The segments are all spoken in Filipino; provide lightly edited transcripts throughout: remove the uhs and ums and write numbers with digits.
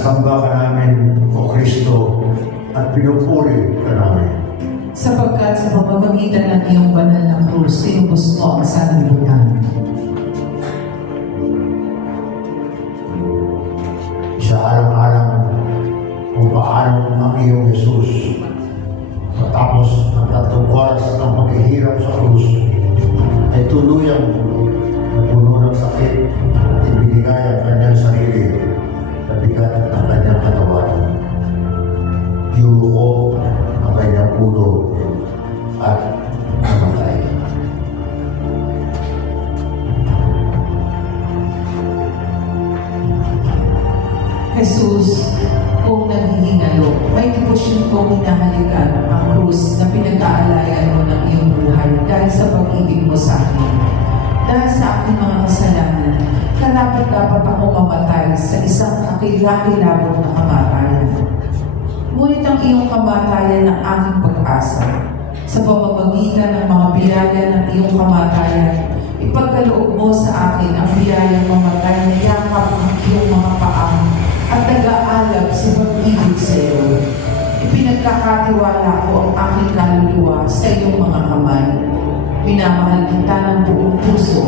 Sinasamba ka namin, O Kristo, at pinupuri ka namin. Sapagkat sa pamamagitan ng iyong banal na krus, tinubos mo ang sanlibutan. Isaalang-alang kung paano ang iyong Jesus matapos ng 3 oras ng paghihirap sa krus ay tuluyang napuno ng sakit at ibinigay ang kanyang sarili sa bigat ng kanyang katawan. Yuko ang kanyang ulo at namatay. Jesus, kung naghihingalo, may debosyon kong hinahalikan ang krus na pinag-aalayan mo ng iyong buhay dahil sa pag-ibig mo sa akin. Dahil sa aking mga kasalanan, karapat-dapat akong mamatay sa isang kakilakilabot na kamatayan. Ngunit ang iyong kamatayan ng aking pag-asa. Sa pamamagitan ng mga biyaya ng iyong kamatayan, ipagkaloob mo sa akin ang biyayang mamatay na yakap ang iyong mga paa at nag-aalab sa pag-ibig sa iyo. Ipinagkakatiwala ko ang aking kaluluwa sa iyong mga kamay. Minamahal kita ng buong puso.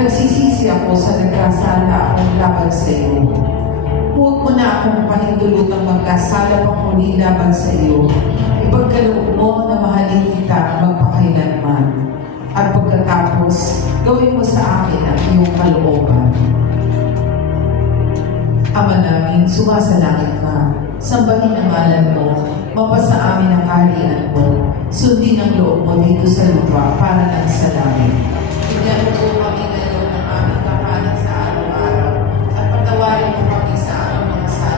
Nagsisisi ako sa nagkasala akong laban sa iyo. Huwag mo na akong pahintulutang magkasala pang muli laban sa iyo. Ipagkaloob mo na mahalin kita magpakailanman. At pagkatapos, gawin mo sa akin ang iyong kalooban. Ama namin, sumasalangit ka. Sambahin ang ngalan mo. Mapasa amin ang kaharian mo. Sundin ang loob mo dito sa lupa para lang sa langit.